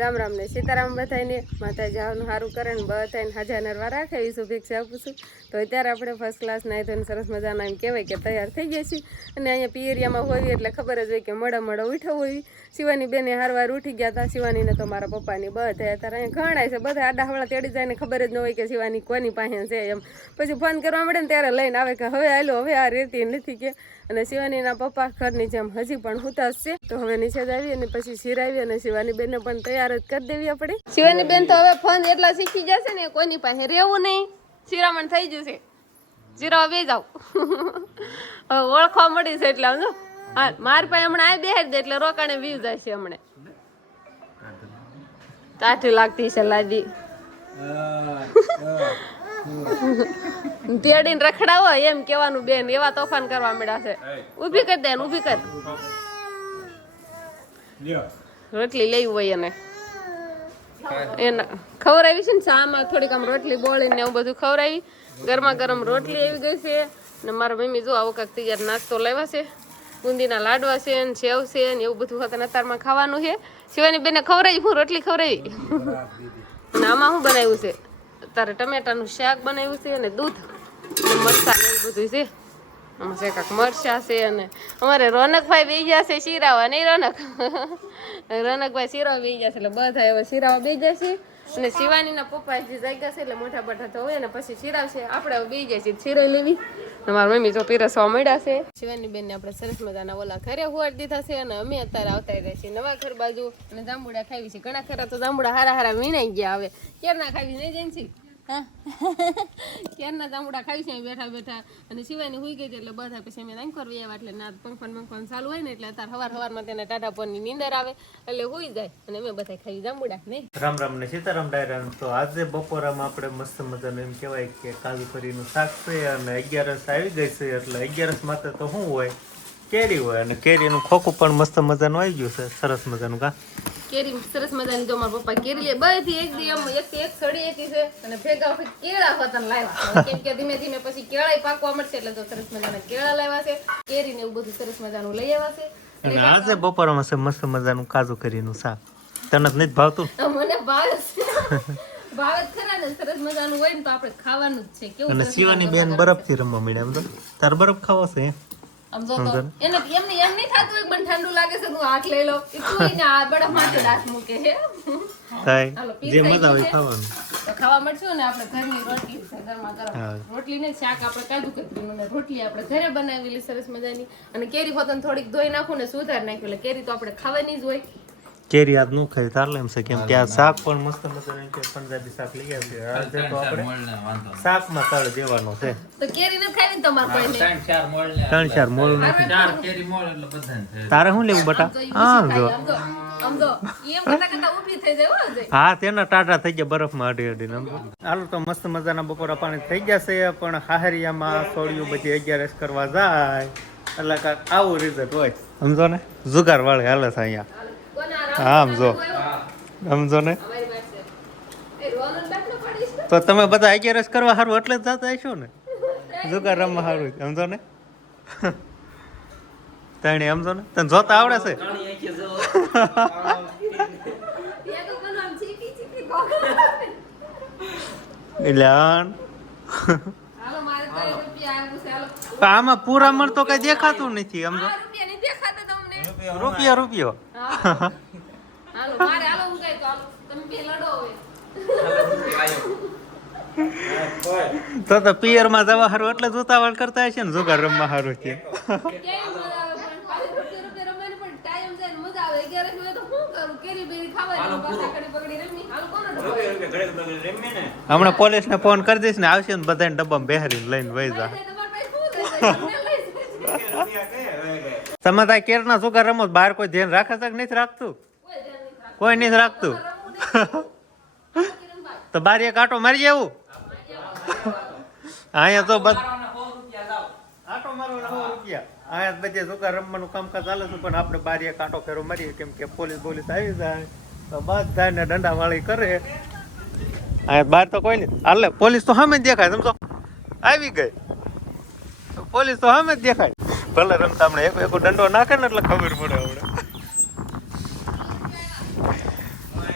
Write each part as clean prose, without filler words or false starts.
રામ રામ ને સીતારામ બધાને માતા જવાનું સારું કરે ને બધાને હાજા નરવા રાખે એવી શુભેચ્છા આપું છું. તો અત્યારે આપણે ફર્સ્ટ ક્લાસ નાહી ધોઈને સરસ મજાના એમ કહેવાય કે તૈયાર થઈ ગયા છીએ અને અહીંયા પિયરિયામાં હોઈએ એટલે ખબર જ હોય કે મોડા ઉઠવું હોય. શિવાની બેને હારવાર ઉઠી ગયા હતા. શિવાનીને તો મારા પપ્પાની બધા અત્યારે અહીંયા ઘણા છે, બધા આડા હવળા તેડી જાય ને ખબર જ ન હોય કે શિવાની કોની પાસે છે એમ. પછી ફોન કરવા મળે ને ત્યારે લઈને આવે કે હવે આવેલો હવે આ રેતી નથી કે. અને શિવાનીના પપ્પા ઘરની જેમ હજી પણ હુતા છે. તો હવે નીચે જ આવી અને પછી શિરાવી અને શિવાની બેનને પણ તૈયાર જ કરી દેવી આપણે. શિવાની બેન તો હવે ફોન એટલા શીખી જશે ને કોઈની પાસે રહેવું નહીં, શિરામણ થઈ જશે. શિરાવા બે જાવ હવે ઓળખવા મળી છે એટલે સમજો. હા મારી પાસે હમણાં આ બેહાડી દે એટલે રોકાણે વીવ જાય છે. હમણાં કાઠી લાગતી છે લાદી તેડીને રખડાવો એમ કેવાનું બેન, એવા તોફાન કરવા મળ્યા છે. ઊભી કરી દે, ઊભી કર. રોટલી લેવી હોય એને ખવડાવી છે ને શામાં થોડીક આમ રોટલી બોળીને એવું બધું ખવડાવી. ગરમા ગરમ રોટલી આવી ગઈ છે ને મારા મમ્મી જો આવો કાંક તૈયાર નાસ્તો લાવ્યા છે. બુંદીના લાડવા છે ને સેવ છે ને એવું બધું હતા અત્યારમાં ખાવાનું છે. શિવાની બેને ખવડાવી, હું રોટલી ખવડાવી. અને આમાં શું બનાવ્યું છે તારે? ટમેટાનું શાક બનાવ્યું છે અને દૂધ મરચાં ને એવું બધું છે. આમાં છે કાંક મરચાં છે. અને અમારે રોનકભાઈ બે ગયા છે શીરાવા, નહીં રોનકભાઈ શીરાવા બે ગયા છે એટલે બધા હવે શીરાવા બે જાય છે. અને શિવાનીના પપ્પા જે જાગ્યા છે એટલે મોટા મોટા તો હોય ને પછી શીરાવશે. આપણે હવે બે જાય છે શીરાઈ લેવી. મારા મમ્મી જો પીરસવા મળ્યા છે. શિવાની બેનને આપણે સરસ મજાના ઓલા ઘરે હુવાડી દીધા છે અને અમે અત્યારે આવતા રહ્યા છીએ નવા ઘર બાજુ અને જાંબુડા ખાવી છે. ઘણા ખરા તો જાંબુડા હારા વીણાઈ ગયા. હવે ક્યારના ખાવી નહીં જઈને છે ક્યારના જાંબુડા ખાવી છે બેઠા બેઠા. અને શિવાની હુઈ ગઈ એટલે બધા પછી અમે નામ કરવી આવ્યા એટલે ના પંખન ચાલુ હોય ને એટલે અત્યારે સવારમાં તેને ટાટા પરની નીંદર આવે એટલે હુઈ જાય અને અમે બધા ખાવી જાંબુડા. નહીં રામ રામ ને સીતારામ ડાયરા. તો આજે બપોરામાં આપણે મસ્ત મજાનું એમ કહેવાય કે કાજુ કરીનું શાક છે અને 11 આવી ગઈ છે એટલે 11 માટે તો શું હોય, કેરી હોય. અને કેરીનું ખોખું પણ મસ્ત મજાનું આવી ગયું છે, સરસ મજાનું. કા કેરી સરસ મજાની તો મારા પપ્પા કેરી લે બધી એક સડી એકી છે અને ભેગા કેળા હતા લાવ્યા. કેમ કે ધીમે ધીમે પછી કેળા પાકવા મળશે એટલે તો સરસ મજાના કેળા લાવ્યા છે. કેરી ને એવું બધું સરસ મજાનું લઈ આવ્યા છે. અને આજે બપોરામાં છે મસ્ત મજાનું કાજુ કરીનું શાક. તને જ નથી ભાવતું? મને ભાવે છે, ભાવે ખરા ને. સરસ મજાનું હોય ને તો આપણે ખાવાનું જ છે. કેવું અને શિવાની બેન બરફથી રમવા મળ્યા. એમ તો તાર બરફ ખાવો છે આમ જો તો એને એમ નહીં થાતું એક પણ ઠંડુ લાગે છે તું હાથ લઈ લો એટલું ને આ બરફ માટે દાંત મૂકે છે. થાય જે મજા આવે ખાવાનું. તો ખાવા મળશું ને આપણે ઘરની રોટલી છે, ગરમા ગરમ રોટલી ને શાક આપણે કાજુ કતરીનું ને રોટલી આપણે ઘરે બનાવેલી સરસ મજાની. અને કેરી હોતન થોડીક ધોઈ નાખું ને સુધાર નાખ્યું એટલે કેરી તો આપણે ખાવાની જ હોય. કેરી આજ નું ખાઈ તારલે એમ છે કેમ કે આ શાક પણ મસ્ત મજાનું કે પંજાબી શાક લઈ આવ્યા છે. આજે તો આપણે શાકમાં તળ દેવાનો છે. તો કેરી ન ખાવી ને તમાર કોઈને 3-4 મોળ નથી. કેરી મોળ એટલે બધાને તારે શું લેવું બટા? આમ જો આમ તો એમ કરતા ઊભી થઈ જાય હો જય. હા તેના ટાટા થઈ ગયા બરફમાં અડી અડીને. હાલો તો મસ્ત મજાના બપોરા પાણી થઈ ગયા છે પણ હાહરિયામાં સોળિયું બધી 11 કરવા જાય એટલે કાંઈક આવું રિઝલ્ટ હોય. સમજો ને જુગાર વાળે હાલે છે અહીંયા. આમ જો સમજો ને. તો તમે બધા 11 કરવા સારું એટલે જ જતા હશો ને જુગાર રમવા સારું. સમજો ને તને સમજો ને તને જોતા આવડે છે? એટલે આમાં પૂરા મણ તો કઈ દેખાતું નથી. સમજો રૂપિયો હાલો મારે હાલો હું કઈ તો હાલો તમે બે લડો તો પિયર માં જવા હારું એટલે ઉતાવળ કરતા હશે ને જુગાર રમવા હારું છે. હમણાં પોલીસ ને ફોન કરી દઈશ ને આવશે ને બધાને ડબ્બામાં બેહારીને લઈને વહી જા. તમે ત્યાં કેરના જુગાર રમો બહાર કોઈ ધ્યાન રાખે છે કે નથી રાખતું? કોઈ નથી રાખતું. તો બાર એક આટો મારી જવું અહીંયા તો આટો મારવાના 100 રૂપિયા. અહીંયા બધે જુગાર રમવાનું કામકાજ ચાલે છે પણ આપણે બાર એક આટો ફેરો મારીએ કેમ કે પોલીસ આવી જાય તો બધાને દંડા વાળી કરે. અહીંયા બહાર તો કોઈ નહીં હાલે. પોલીસ તો સામે જ દેખાય. સમજો આવી ગઈ પોલીસ તો સામે જ દેખાય. ભલે રમતા હમણાં એક દંડો નાખે ને એટલે ખબર પડે. આપણે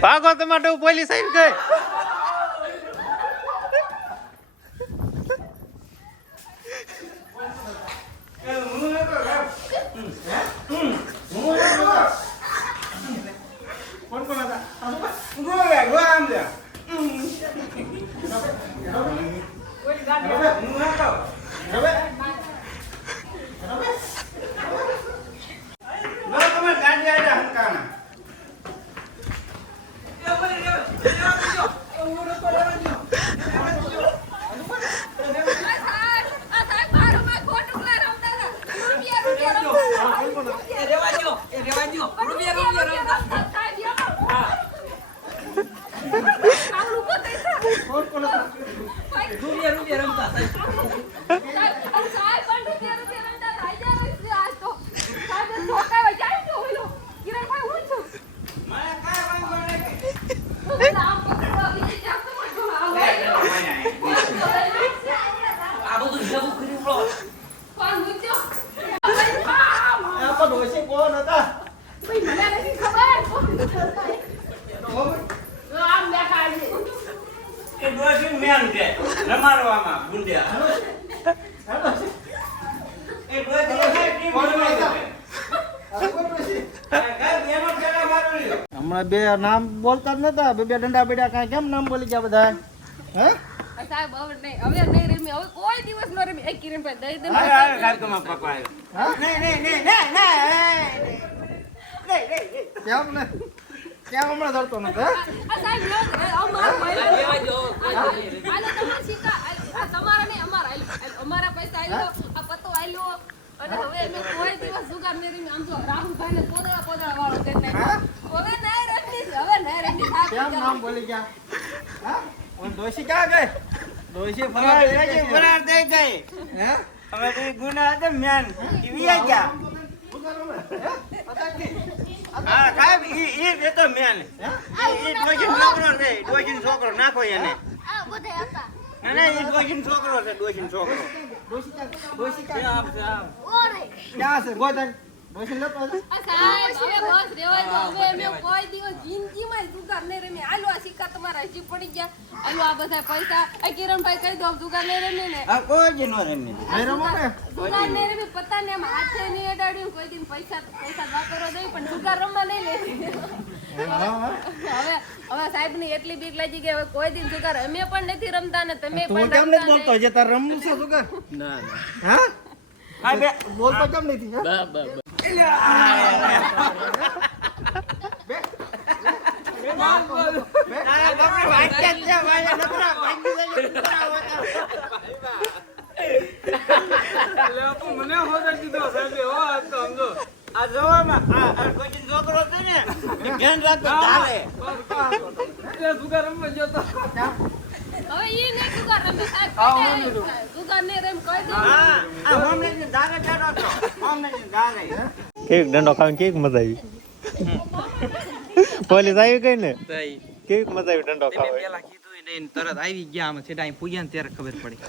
ભાગો તમારે પોલીસ આવી ગઈ. હમણાં બે નામ બોલતા જ નતા, બે ડંડા બેડા કાંઈ કેમ નામ બોલી ગયા બધા? હે સાહેબ હવે નહીં રમી, હવે કોઈ દિવસ ન રમી. એક કિરણભાઈ દઈ દે. કેમ ને કેમ હમણાં ધરતો નતો? આ સાહેબ અમારા તમારા નહીં, અમારા પૈસા આલ્યો, આ પતો આલ્યો, અને હવે અમે કોઈ દિવસ જુગાર નહીં રમી. આમ જો રાહુલભાઈ ને પોદળા વાળો કરી નાખ્યો. હવે નહીં રમી, કેમ નામ બોલી ગયા? હા ડોશી ક્યાં ગઈ? ડોશી ફરાર થઈ ગઈ. હે હવે કોઈ ગુના હતા મેન ઈવી ગયા. હા સાહેબ ઈ દેતો મેન. ઈ ડોશી છોકરો છે, ડોશી છોકરો નાખો એને. આ બધા હતા. ના ઈ ડોશી છોકરો છે, ડોશી છોકરો. ડોશી ક્યાં છે? ઓરે ક્યાં છે? ગોતન ડોશી લેતો હતો. આ સાહેબ હવે બસ રેવાય દો. હવે અમે કોઈ દિવસ જિંદગીમાં જુગાર નહીં રમી. આલો આ સિક્કા તમારા હજી પડી ગયા. આલો આ બધા પૈસા. આ કિરણભાઈ કહી દો જુગાર નહીં રમી ને. આ કોઈ જ નો રેમી. નહીં રમો ને. જુગાર નહીં રમી, પતા ને એમ હાથે નહીં અડાડ્યું. કોઈ દિન પૈસા વાપરવા દઈ, પણ જુગાર રમવા નહીં લે. હવે સાહેબ ની એટલી બીક લાગી ગઈ, હવે કોઈ દિન જુગાર અમે પણ નથી રમતા ને તમે તું પણ કેમ નથી રમતા બોલતો? નહીં. જે તાર રમવું છે શું કર? ના હા હા બે બોલતો કેમ નથી? હે? મને હોદર દીધો સાહેબ હો આ તો સમજો આ જોવામાં આ કોઈ છોકરો છે ને ધ્યાન રાખતો ચાલે. એટલે જુગાર રમવા ગયો તો હવે ઈ નહીં જુગાર રમે સાહેબ. જુગાર નહીં રમે કોઈ દિન. હા આ હોમને ધારે ચાડો તો હોમને ધારે. કેવી દંડો ખાવાની કેવી મજા આવી? પોલીસ આવી ગઈ ને કેવી મજા આવી દંડો ખાવાની? પેલા કીધું ને તરત આવી ગયા આમાં સીધા અહીં પૂગ્યા ને ત્યારે ખબર પડી.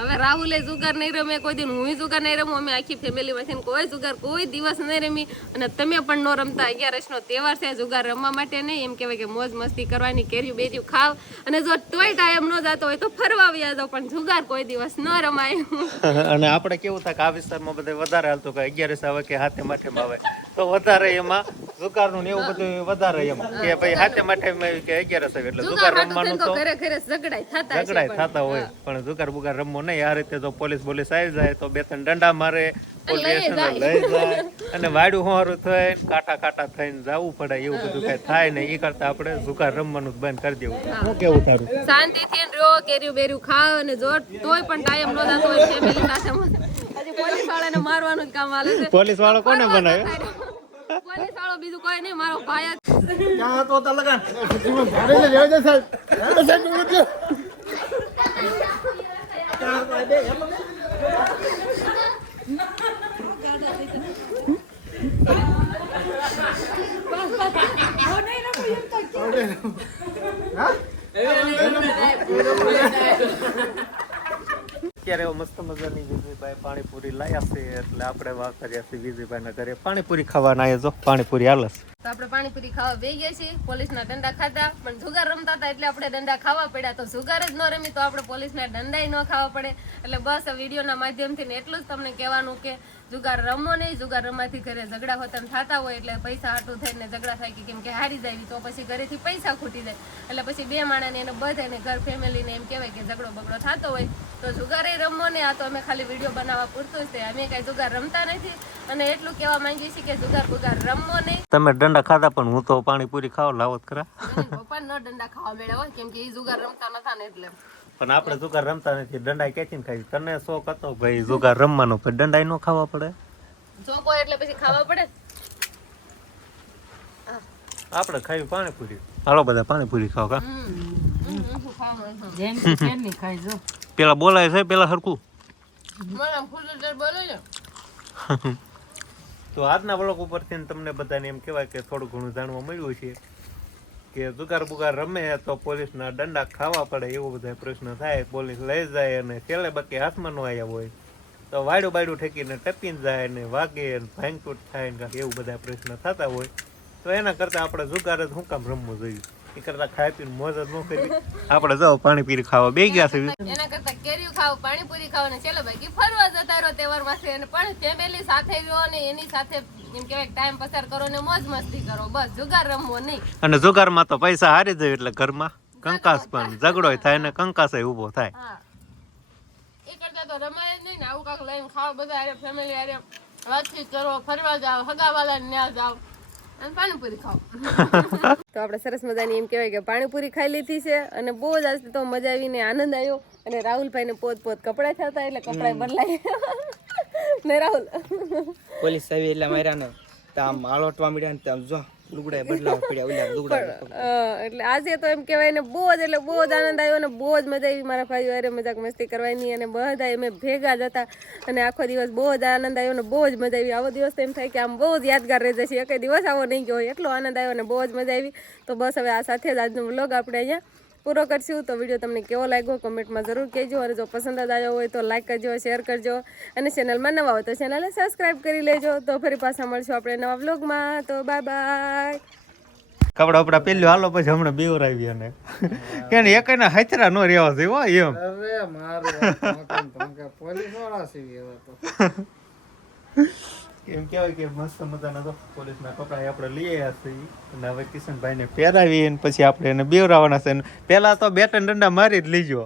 હવે રાહુલે જુગાર નહીં રમે, કોઈ દિન હું જુગાર નહીં રમું. અમે આખી ફેમિલી માંથી કોઈ જુગાર કોઈ દિવસ નહીં રમી, અને તમે પણ ન રમતા. 11 નો તહેવાર છે, જુગાર રમવા માટે નહીં. એમ કહેવાય કે મોજ મસ્તી કરવાની, કેરીયું બેરીયું ખાવ, અને જો તોય ટાઈમ ન જતો હોય તો ફરવા વ્યા જાવ, પણ જુગાર કોઈ દિવસ ન રમાય. અને આપણે કેવું થાય કે આ વિસ્તારમાં બધે વધારે હાલતું કે 11 આવે કે હાથે માઠેમાં આવે તો વધારે એમાં જુગારનું ને એવું બધું વધારે એમ કે ભાઈ હાથે માઠેમાં કે 11 આવે એટલે જુગાર રમવાનું તો ઘરે ઘરે ઝઘડાય થતા ઝઘડાય થતા હોય, પણ જુગાર બુગાર રમવું નહીં. આ રીતે જો પોલીસ બોલીસ આવી જાય તો 2-3 ડંડા મારે, પોલીસ લઈ જાય, અને વાડું હોરું થાય, કાંટા થઈને જવું પડે, એવું બધું કઈ થાય નહીં. એ કરતા આપણે જુગાર રમવાનું જ બંધ કરી દેવું. શું કેવું તારું? શાંતિથી રહ્યો, કેરીયું બેરીયું ખાવ, અને જો તોય પણ ટાઈમ ન જતો હોય ફેમિલી સાથે. હજી પોલીસ વાળાને મારવાનું જ કામ હાલે છે. પોલીસ વાળો કોને બનાવ્યો? પોલીસ વાળો બીજું કોઈ નહીં, મારો ભાઈ જ. ક્યાં હતો તો લગન? અત્યારે એવો મસ્ત મજાની વિજયભાઈ પાણીપુરી લાયા છે એટલે આપણે વાત કર્યા છીએ વિજયભાઈના ઘરે પાણીપુરી ખાવાના આવ્યા જો પાણીપુરી હાલસ તો આપણે પાણીપુરી ખાવા બેસી ગયા છીએ પોલીસના દંડા ખાધા પણ જુગાર રમતા હતા એટલે આપણે દંડા ખાવા પડ્યા તો જુગાર જ ન રમી તો આપણે પોલીસના દંડાય ન ખાવા પડે એટલે બસ આ વિડીયોના માધ્યમથી ને એટલું જ તમને કહેવાનું કે જુગાર રમવો નહીં જુગાર રમવાથી ઘરે ઝઘડા હોતા થતા હોય એટલે પૈસા હાટું થઈને ઝઘડા થાય કે કેમ કે હારી જાય તો પછી ઘરેથી પૈસા ખૂટી જાય એટલે પછી બે માણસને એને બધાને ઘર ફેમિલીને એમ કહેવાય કે ઝઘડો બગડો થતો હોય તો જુગારે રમવો ને આ તો અમે ખાલી વિડીયો બનાવવા પૂરતું જ છે અમે કાંઈ જુગાર રમતા નથી અને એટલું કહેવા માંગીએ છીએ કે જુગાર બુગાર રમવો નહીં. તમે દંડા ખાધા પણ હું તો પાણીપુરી ખાવ લાવો જ ખરા પપ્પા ન દંડા ખાવા મળ્યા હોય કેમ કે એ જુગાર રમતા નતા ને એટલે પણ આપણે જુગાર રમતા નથી દંડા ક્યાંથી ખાઈ તને શોખ હતો ભાઈ જુગાર રમવાનો પણ દંડા ન ખાવા પડે જોકો એટલે પછી ખાવા પડે. આપણે ખાવી પાણીપુરી હાલો બધા પાણીપુરી ખાવ કા પેલા બોલાય છે પેલા હરકું તો આજના બ્લોગ ઉપરથી તમને બધાને એમ કહેવાય કે થોડું ઘણું જાણવા મળ્યું છે કે જુગાર બુગાર રમે તો પોલીસના દંડા ખાવા પડે એવો બધા પ્રશ્ન થાય પોલીસ લઈ જાય અને છેલ્લે બાકી હાથમાં ન આવ્યા હોય તો વાયડું બાયડું ઠેકીને ટપીને જાય ને વાગે ને ભાંગતૂટ થાય ને એવું બધા પ્રશ્ન થતા હોય તો એના કરતાં આપણે જુગાર જ શું કામ રમવું જોઈએ એ કરતાં ખાઈ પીને મોજ જ ન કરી આપણે જાઓ પાણીપુરી ખાવા બે ગયા છે એના કરતા કેરીઓ ખાવ પાણીપુરી ખાવ ને ચલો બાકી ફરવા જતા રહો તહેવારમાં છે અને પણ ફેમિલી સાથે રહ્યો ને એની સાથે એમ કહેવાય ટાઈમ પસાર કરો ને મોજ મસ્તી કરો બસ જુગાર રમવો નહીં. અને જુગારમાં તો પૈસા હારી જાય એટલે ઘરમાં કંકાસ પણ ઝઘડો થાય ને કંકાસ ઊભો થાય. હા એ કરતા તો રમાય જ નહીં ને આવું કાંક લઈને ખાવ બધા હારે ફેમિલી હારે વાતચીત કરો ફરવા જાઓ હગાવાલા ને ત્યાં જાઓ અને પાણીપુરી ખાઓ. તો આપણે સરસ મજાની એમ કહેવાય કે પાણીપુરી ખાઈ લીધી છે અને બહુ જ આજ તો મજા આવીને આનંદ આવ્યો અને રાહુલભાઈને પોત કપડાં થતા એટલે કપડાં બદલાય ને રાહુલ પોલીસ આવી એટલે માર્યા ને તો આમ આળોટવા મળ્યા ને આમ જો લુગડા બદલાવા પડ્યા ઓલા લુગડા એટલે આજે તો એમ કહેવાય ને બહુ જ આનંદ આવ્યો અને બહુ જ મજા આવી મારા ભાઈઓ હારે મજાક મસ્તી કરવાની અને બધા અમે ભેગા જ હતા અને આખો દિવસ બહુ જ આનંદ આવ્યો ને બહુ જ મજા આવી. આવો દિવસ તો એમ થાય કે આમ બહુ જ યાદગાર રહી જશે એક દિવસ આવો નહીં ગયો એટલો આનંદ આવ્યો ને બહુ જ મજા આવી. તો બસ હવે આ સાથે જ આજનો વ્લોગ આપણે અહીંયા પૂરો કરશું. તો વિડીયો તમને કેવો લાગ્યો કમેન્ટમાં જરૂર કહેજો અને જો પસંદ જ આવ્યો હોય તો લાઈક કરજો શેર કરજો અને ચેનલમાં નવા હોય તો ચેનલને સબસ્ક્રાઈબ કરી લેજો. તો ફરી પાછા મળશું આપણે નવા વ્લોગમાં. તો બાય બાય. કપડા બપડા પહેર્યું હાલો પછી હમણાં બેવર આવી અને કે એક ના હચરા નો રહેવા છે હો એમ અરે મારે પોલીસ વાળા છે તો એમ કહેવાય કે મસ્ત મજાના તો પોલીસના કપડા આપણે લઈ આવ્યા છીએ અને હવે કિશનભાઈને પહેરાવી અને પછી આપણે એને બેવરાવાના છે. પહેલા તો બે ત્રણ દંડા મારી જ લીજો.